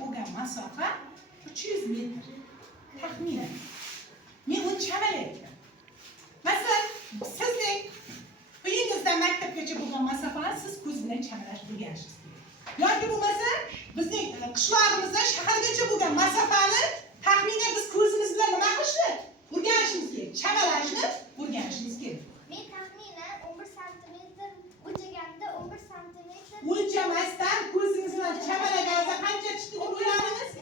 bo'lgan masofa 300 metr. Taxminan. Men uni chamalayapman. Masalan, sizning uyingizdan maktabgacha bo'lgan masofani siz ko'z bilan chamalash bilganingiz kerak. Yoki bo'lmasa, bizning qishlog'imizdan shahargacha bo'lgan masofani taxminan biz ko'zimiz bilan nima qilishni o'rganishimiz kerak. Chamalashni o'rganishimiz kerak. Men taxminan 11 santimetr o'lchaganimda 11 santimetr o'lchamasdan ko'zingiz bilan chamalaganingizda qancha chiqdi deb o'yladingiz?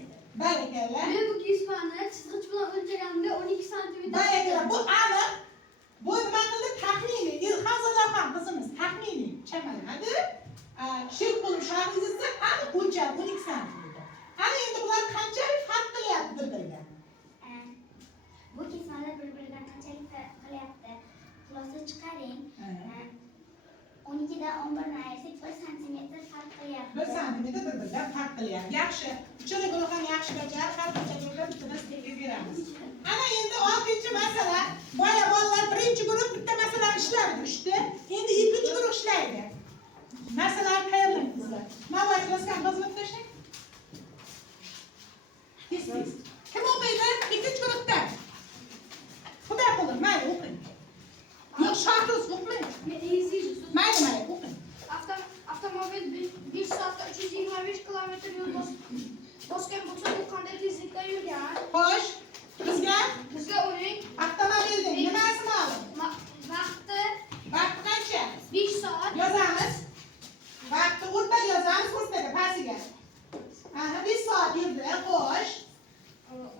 Barakalla. Men bu kesmani chizg'ich bilan o'lchaganimda 12 santimetr. Barakalla. Bu aniq. Bu nima qildi? Taxminiy. Ilhomzoda ham qizimiz taxminiy chamaladi. Sherqulum shahringizda aniq o'lchab 12 santimetr. Ana endi bular qanchalik farq qilyapti bir-biriga? bu kesmalar bir-biridan qanchalik farq qilyapti? Xulosa chiqaring. 12 dan 11 ni ayirsak 1 santimetr farq qilyapti. 1 santimetr bir-biridan farq qilyapti. Yaxshi. Uchala guruh ham yaxshi bajar, har bittaga bittadan sizga beramiz. Ana endi 6-masala. Boya bolalar birinchi guruh bitta masalani ishlardi, ishdi. Endi ikkinchi guruh ishlaydi. Masalan, tayyorlaysizlar. Mavzuga kirasizlar, yozib tashlang. Tez. Kim o'qiydi? Ikkinchi guruhda. Xudo qo'lim, mayli o'qing. Yo'q, shohroz o'qimang. Mayli, o'qing. Avtomobil 5 soatda 325 kilometr yo'l bosgan bo'lsa, u qanday tezlikda yurgan? Xo'sh, bizga uning avtomobilning nimasi ma'lum? Vaqti qancha? 5 soat. Yozamiz. Vaqtni o'rtaga yozamiz, o'rtaga pastiga. 5 soat yurdi, xo'sh.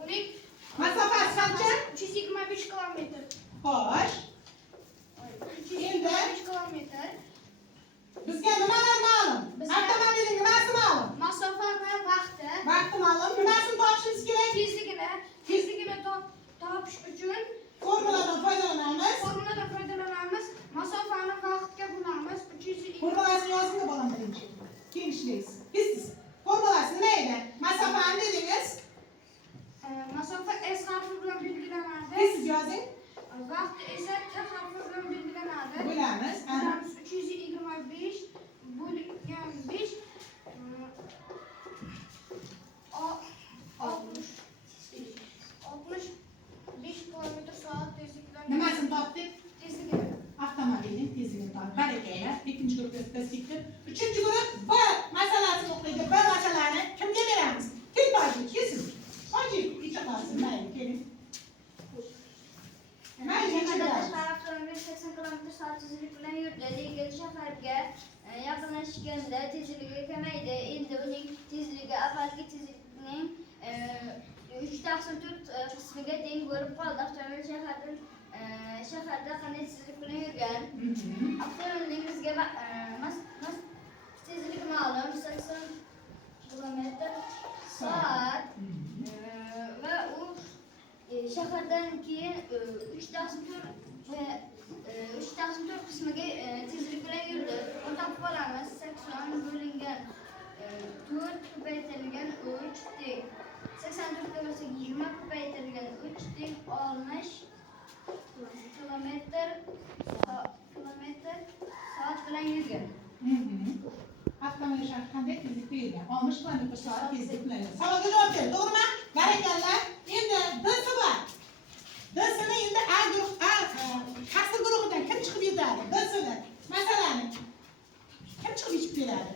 Uning Masofasi qancha? 325 kilometr. Xo'sh. Endi 325 kilometr. bizga nimalar ma'lum? Avtomobilning nimasi ma'lum? Masofa va vaqti. Vaqti ma'lum. Nimasini topishimiz kerak? Tezligini topish uchun Formuladan foydalanamiz. Masofani vaqtga bo'lamiz. 300. Formulasini yozing bolam birinchi. Keyin ishlaysiz. Siz formulasi nima edi? Masofani dedingiz. Masofa S harfi bilan belgilanadi. Siz yozing. Vaqt esa T harfi bilan belgilanadi. Bo'lamiz. 325 bo'lgan 5 65 km/soat tezlikda. Nimasini topdik? Tezligini. Avtomobilning tezligini topdik. Barakalla. Ikkinchi guruhga tasdiqlab. Uchinchi guruh B masalasini o'qiydi. B masalani kimga beramiz? Kim bojib? Kesin. Bojib icha qolsin. Mayli, keling. Avtomobil 80 km/soat tezlik bilan yurdi. Lekin shaharga yaqinlashganda tezligi kamaydi. Endi uning tezligi avvalgi tezlikning 3/4 qismiga teng bo'lib qoldi. Avtomobil shaharda qanday tezlik bilan yurgan? Avtomobilning bizga tezligi ma'lum 80 km/soat va u shahardan keyin 3/4 qismiga tezlik bilan yurdi. Uni topib olamiz. 80 bo'lingan 4 ko'paytirilgan 3 teng 84 bo'lsa 20 ko'paytirilgan 3 teng 60 kilometr soat bilan yurgan. Avtomobil qanday tezlikda yurgan? 60 km/soat tezlik bilan yurgan. Savolga javob ber, to'g'rimi? Barakalla. Endi D-si bor. D-sini endi A guruh, kasr guruhidan kim chiqib yetadi? D-sini. Masalan, kim chiqib yechib beradi?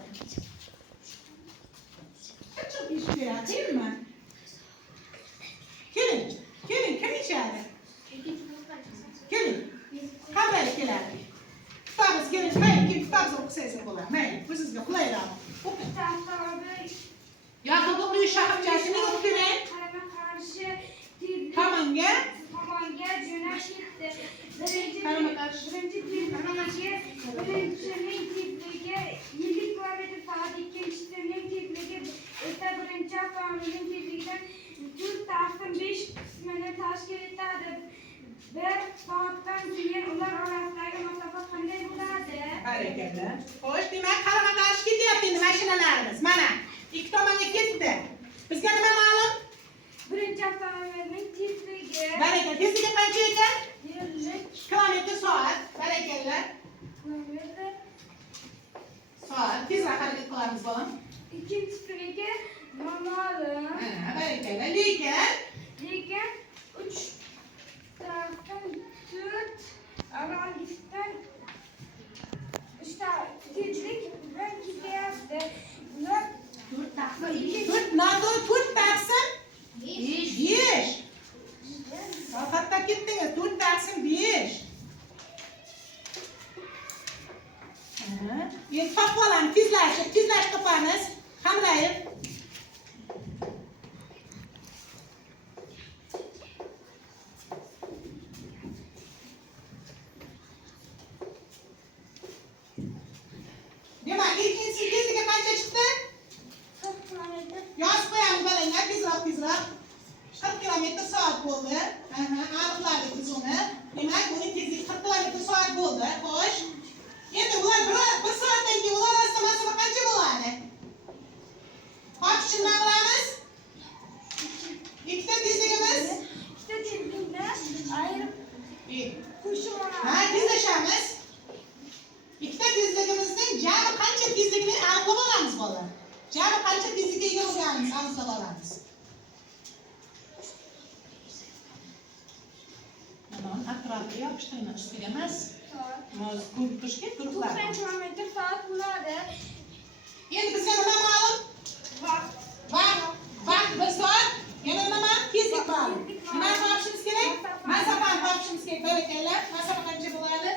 Kim chiqib yechib beradi? Kimmi? Keling, kim ichadi? Keling. Qanday keladi? Kitobimiz keling, kitobni o'qisangiz bo'ladi. Mayli, o'zingizga qulayroq. O'qing. Yoqib o'qish shoxobchasini o'qing. Tomonga jo'nash ketdi. qarama-qarshi. Birinchining tezligi 50 km/soat, ikkinchisining tezligi esa birinchi avtomobilning tezligidan 4/5 qismini tashkil etadi. 1 soatdan keyin ular orasidagi masofa qanday bo'ladi? Barakalla. Xo'sh, demak, qarama-qarshi ketyapti endi mashinalarimiz. Mana, ikki tomonga ketdi. Bizga nima ma'lum? Birinchi avtomobilning tezligi. Barakalla. Tezligi qancha ekan? 50 km/soat. Barakalla. Soat. Tezroq harakat qilamiz, bolam. ikkinchisiga noma'lum barakalla. Lekin Lekin 3 tarafdan 4 alanlikdan işte tezlik ve gidiyordu. Bunlar 4 taqsim 5. Ro'yxatda ketdingiz. 4 taqsim 5. Endi topib olamiz. Tezlashib topamiz. Hamrayev. Demak, ikkinchisi tezligi qancha chiqdi? 40 kilometre. Yozib qo'yamiz balanglar, tezroq. 40 km/soat bo'ldi. Aniqladik biz uni. Demak, buning tezligi 40 km/soat bo'ldi. Xo'sh. Endi ular bir soatdan keyin ular orasida masofa qancha bo'ladi? Topish uchun nima qilamiz? Ikkita tezligimiz. İşte tezlikde ayırıp kuşum ona. Ha, tezlashamiz. Ikkita tezligimizning jami qancha tezligini aniqlab olamiz bolalar. Jami qancha tezlikka ega bo'lganimizni aniqlab olamiz. Mana atrofga yopishtirma ustiga emas. Moz ko'rishga guruhlar. 90 kilometre saat bo'ladi. Endi bizga nima ma'lum? Vaqt. Vaqt 1 soat. Yana nima? Tezlik ma'lum. Nima topishimiz kerak? Masofani topishimiz kerak. Barakalla. Masofa qancha bo'ladi?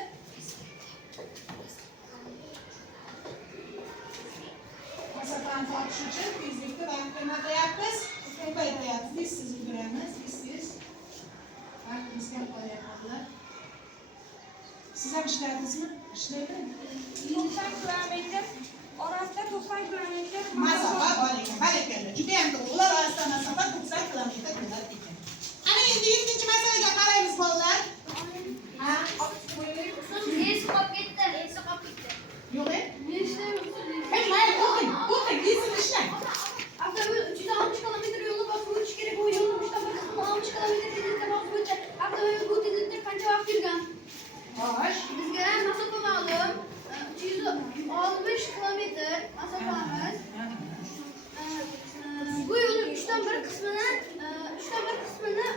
Masofani topish uchun tezlikni vaqtni nima qilyapmiz? Ko'paytiryapmiz. Siz yuguramiz. Siz. Vaqtimiz kam qolyapti. Siz ham ishladingizmi? Ishlaydimi? 90 kilometre. Orasida 90 kilometre Masofa bor ekan. Barakalla. Juda ham to'g'ri. Ular orasida masofa 90 kilometr bo'lar ekan. Ana endi ikkinchi masalaga qaraymiz bolalar. Ha? Nesi qolib ketdi? Yo'q e? Nechta Hech mayli, o'qing. Esini ishlang. avtomobil 360 kilometre yo'lni bosib o'tish kerak. Bu yo'lni 60 kilometre tezlikda bosib o'tsa, avtomobil bu tezlikda qancha vaqt yurgan? Xo'sh. Bizga masofa ma'lum. 360 kilometr masofamiz. Bu yo'lning 3dan 1 qismini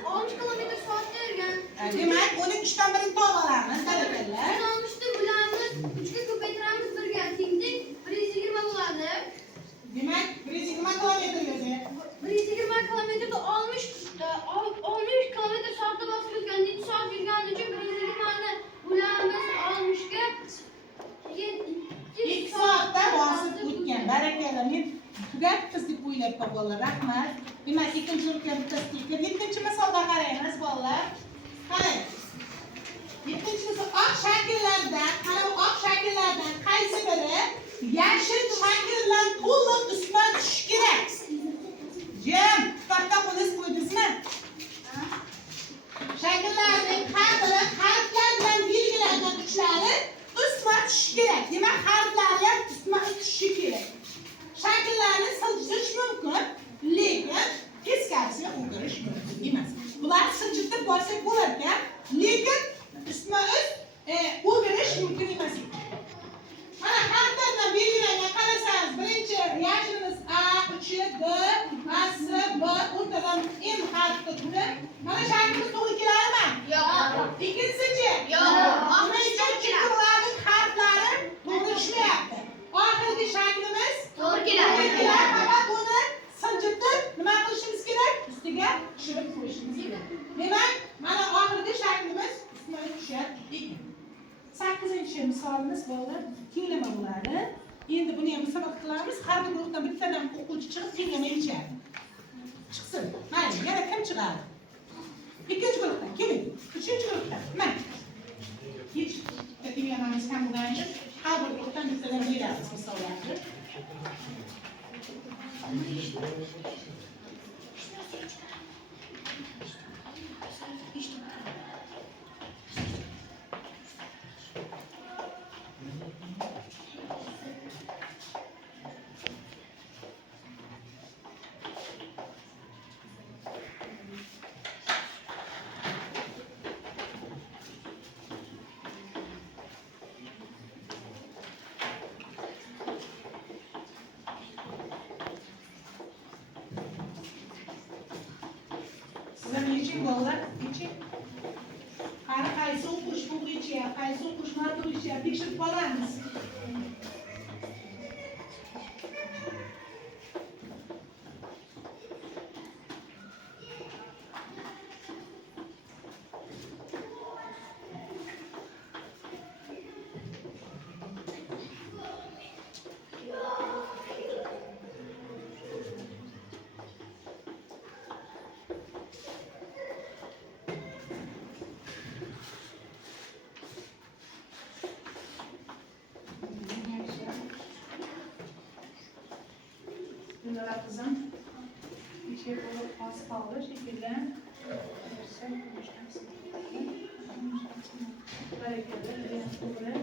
60 kilometr soatda yurgan. Demak, uning 3dan 1ni topib olamiz. Barakalla. 160 ni bilamiz, 3 ga ko'paytiramiz, 1 ga tengdik, 120 bo'ladi. Demak, 120 kilometr yo'lda. 120 kilometrda 60 kilometr soatda bosib o'tgan, 7 soat yurgani uchun 120 ni bo'lamiz 60 ga 2 soatda bosib o'tgan. Barakalla. Men tugatibmiz deb o'ylabman bolalar. Rahmat. Demak, ikkinchi urfga bittasi keldi. Yettinchi misolga qaraymiz bolalar. Qarang. Yettinchi misol oq shakllardan, mana bu oq shakllardan qaysi biri yashil shakl bilan to'liq ustidan tushishi kerak? Jim, kitobda qo'yib qo'ydingizmi? Shakllarning har biri harflar bilan belgilangan uchlari ustidan tushishi kerak. Demak, harflar ham ustidan tushishi kerak. Shakllarni siljish mumkin, lekin teskarisiga o'girish mumkin emas. Bular siljitib borsak bo'lar ekan, lekin ustma-ust o'girish mumkin emas. Mana harflardan belgilangan qarasangiz, birinchi yashilimiz A, uchi D, Asi, B, o'rtadan M harfi turib, mana shaklimiz to'g'ri keladimi? Yo'q. Ikkinchisi-chi? Yo'q. Ularning harflari to'g'ri ishlayapti. Oxirgi shaklimiz To'g'ri keladi. Faqat uni siljitib nima qilishimiz kerak? Ustiga tushirib qo'yishimiz kerak. Demak, mana oxirgi shaklimiz ustiga tushar ekan. 8-chi misolimiz bolalar tenglama bo'ladi. Endi buni ham musobaqa qilamiz. Har bir guruhdan bittadan o'quvchi chiqib tenglama yechadi. Chiqsin. Mayli, yana kim chiqadi? Ikkinchi guruhdan kim edi? Uchinchi guruhdan. Mana. Hech tenglamamiz ham bo'lganda har bir guruhdan bittadan beramiz misollarni. Geçin valla. Geçin. Kaysı okuş bu geçiyor. Kaysı okuş mağdur geçiyor. Bir şey var mısın? Bunlara kızım. Bir şey olur, az kaldı şekilde. Bereketli,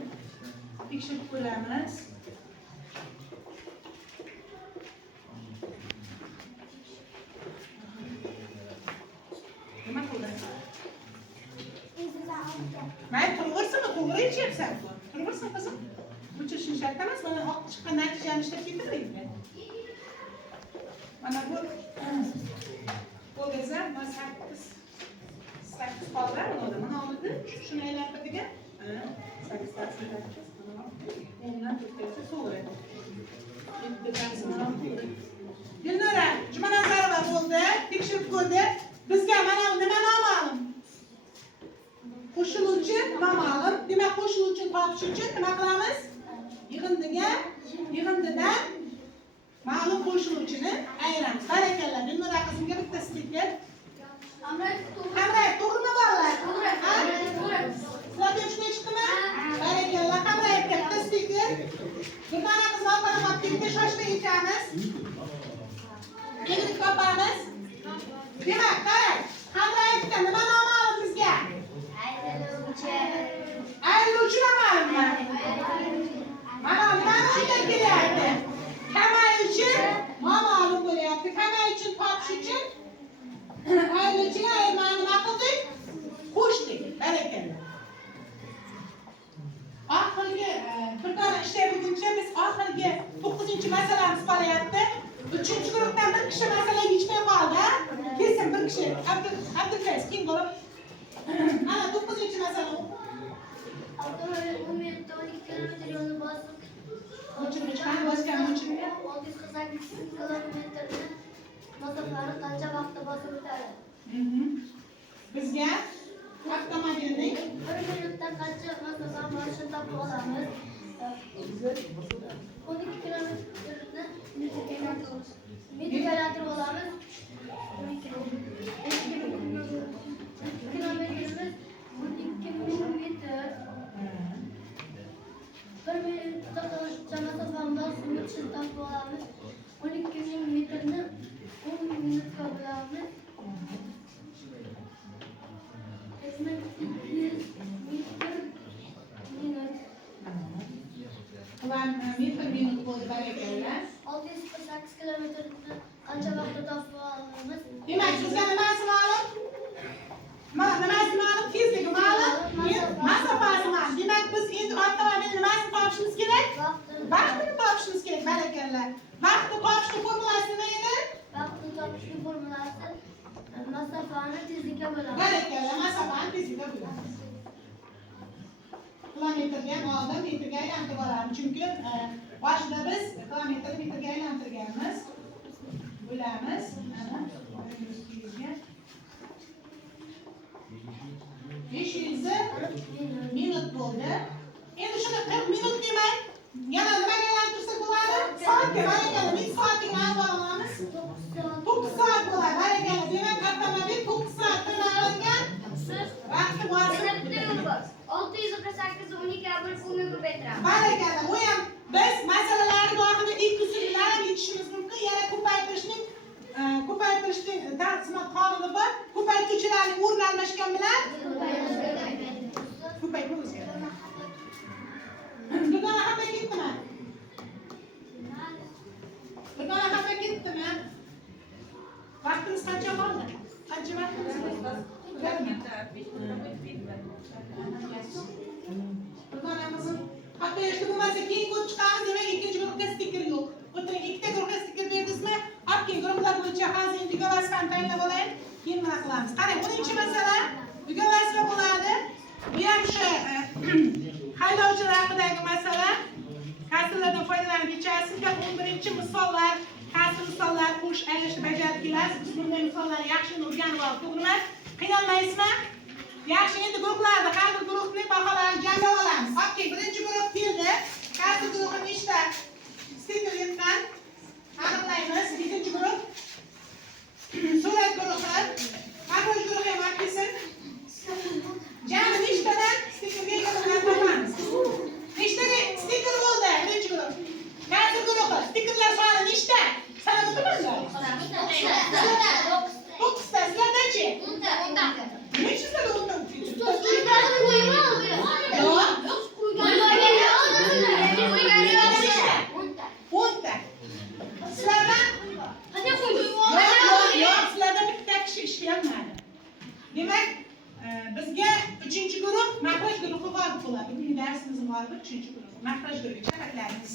tekshirib ko'ramiz. Nima qildi? Mayli, turaversinmi? To'g'ri ichyapsan. Turaversin qizim. Buncha shart emas, mana oq chiqqan natijani ishlab keltirmaydi. Mana bu bo'lsa, mana 8 qoldi, mana oldi. Shuni aylantirdiga. 8 tasini ondan to'xtaysa to'g'ri. Bitta tasini oldi. Dilnora, juma nazarova bo'ldi, tekshirib ko'rdi. Bizga mana nima noma'lum? Qo'shiluvchi noma'lum. Demak, qo'shiluvchi topish uchun nima qilamiz? Yig'indidan ma'lum qo'shiluvchini ayiramiz. Barakalla, Dilnora qizimga bitta stiker. Qanday, to'g'rimi bolalar? To'g'ri. Sizlarga shunday chiqdimi? Barakalla, qanday katta stiker. Dilnora qizni ovqat olib keldi, shoshmay yetamiz. Kelib topamiz. Demak, qarang. Qanday aytdi? Nima noma'lum bizga? Ayriluvchi noma'lummi? Mana nimani aytib kelyapti? Kamay uchun noma'lum bo'lyapti. Kamay uchun topish uchun ayriluvchini ayirmani nima qildik? Qo'shdik. Barakalla. Oxirgi bir dona ishlayotguncha biz oxirgi 9-masalamiz qolyapti. 3-guruhdan bir kishi masala yechmay qoldi. Kesin bir kishi Abdulfayz kim bo'lib? Ana 9-masala. Avtomobil 10-12 kilometr yo'lni bosib, O'chirishdan bosgan o'chirga 648 kilometrni masofani qancha vaqtda bosib o'tadi? Bizga avtomobilning 1 minutda qancha masofani borishini topib olamiz. 12 kilometrni metrga aylantirib olamiz. 12 kilometrimiz 2000 metr. 1 minutda qancha masofani bosib o'tishini topib olamiz. 12.000 metrni 10 minutga bo'lamiz. 200 metr minut. ular metr minut bo'ldi barakalla. 648 kilometrni qancha vaqtda topib olamiz? Demak, sizga nimasi ma'lum? Nimasi ma'lum? Tezligi ma'lum? Masofasi ma'lum. Demak, biz endi avtomobil nimasini topishimiz kerak? Vaqtini topishimiz kerak, barakalla. Vaqtni topishning formulasi nima edi? Vaqtni topishning formulasi masofani tezlikka bo'lamiz. Barakalla, masofani tezlikka bo'lamiz. Kilometrga oldin metrga aylantirib olamiz. Chunki boshida biz kilometrni metrga aylantirganmiz. Bo'lamiz. Mana 500 minut bo'ldi. Endi shuni 40 minut demay, yana nimaga aylantirsak bo'ladi? Soatga barakalla, biz soatga olamiz. 9 soat bo'ladi. Barakalla, demak avtomobil 9 soatda aylangan. Vaqti bor. 648 12 bo'lib 10 ko'paytiramiz. Barakalla, u ham biz masalalarni gohida ikki usullar ham yechishimiz mumkin. Yana ko'paytirishning taqsimot qonuni bor. Ko'paytiruvchilarning o'rni almashgan bilan ko'payib o'zgaradi. Dugona xafa ketdimi? Dugona xafa ketdimi? Vaqtimiz qancha qoldi? Qancha vaqtimiz qoldi? Dugonamizning haftayashda bo'lmasa keyin ko'rib chiqamiz. Demak, ikkinchi guruhga stiker yo'q. O'tiring, ikkita guruhga stiker berdingizmi? Olib keling, guruhlar bo'yicha hozir individual vasfani tayinlab olaylik. Keyin mana qilamiz. Qarang, birinchi masala bugun vazifa bo'ladi. Bu ham shu haydovchilar haqidagi masala. Kasrlardan foydalanib ichasizda 11-misollar, kasr misollar qo'shish aylanishni bajarib kelasiz. Biz bunday misollarni yaxshi o'rganib oldik, to'g'rimi? Qiynalmaysizmi? Yaxshi, endi guruhlarda har bir guruhning baholarini jamlab olamiz. Okey, birinchi guruh keldi. Kasr guruhi nechta stiker yetgan? Aniqlaymiz. Ikkinchi guruh surat guruhi, makroj guruhi ham olib kelsin. Jami nechtadan stikerga ega bo'lgan topamiz? Nechtaga stiker bo'ldi birinchi guruh? Kasr guruhi stikerlar soni nechta? Sanab o'tirmanglar. 9ta. Sizlardachi? 10ta. Nechtasida 10ta? Sizlardan? Yo'q, sizlardan bitta kishi ishlayapmadi. Demak, bizga 3-guruh makroj guruhi g'olib bo'ladi. Bugungi darsimizning g'olibi 3-guruh. Makroj guruhi chaqiramiz.